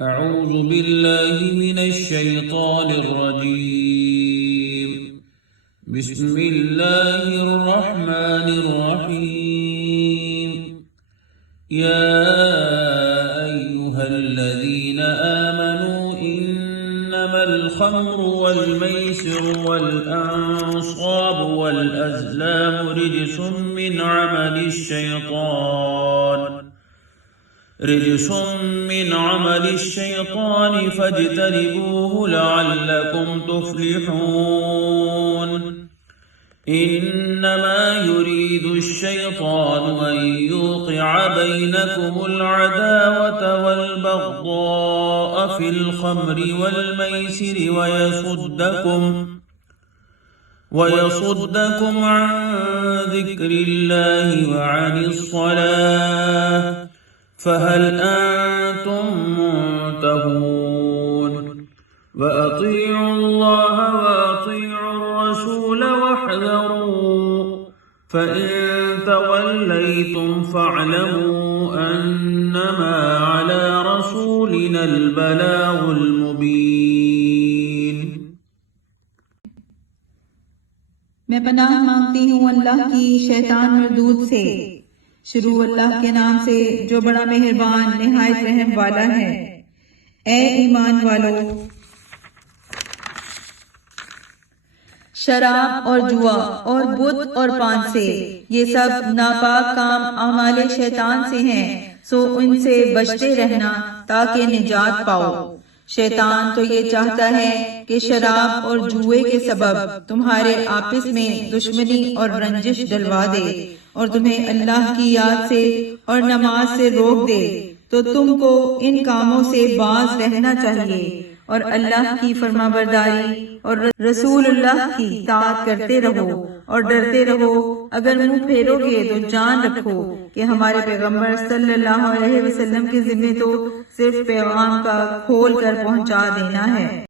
أعوذ بالله من الشيطان الرجيم. بسم الله الرحمن الرحيم. يا أيها الذين آمنوا إنما الخمر والميسر والأنصاب والأزلام رجس من عمل الشيطان فاجتنبوه لعلكم تفلحون. إنما يريد الشيطان أن يوقع بينكم العداوة والبغضاء في الخمر والميسر ويصدكم عن ذكر الله وعن الصلاة فهل أنتم منتهون. وأطيعوا الله وأطيعوا الرسول واحذروا فإن توليتم فاعلموا أنما على رسولنا البلاغ المبين. میں پناہ مانگتی ہوں اللہ کی شیطان مردود سے۔ شروع اللہ کے نام سے جو بڑا مہربان نہایت رحم والا ہے۔ اے ایمان والو، شراب اور جوا اور بت اور پان سے، یہ سب ناپاک کام اعمال شیطان سے ہیں، سو ان سے بچتے رہنا تاکہ نجات پاؤ۔ شیطان تو یہ چاہتا ہے کہ شراب اور جوئے کے سبب تمہارے آپس میں دشمنی اور رنجش ڈلوا دے اور تمہیں اللہ کی یاد سے اور نماز سے روک دے، تو تم کو ان کاموں سے باز رہنا چاہیے اور اللہ کی فرما برداری اور رسول اللہ کی اطاعت کرتے رہو اور ڈرتے رہو۔ اگر منہ پھیرو گے تو جان رکھو کہ ہمارے پیغمبر صلی اللہ علیہ وسلم کے ذمے تو صرف پیغام کا کھول کر پہنچا دینا ہے۔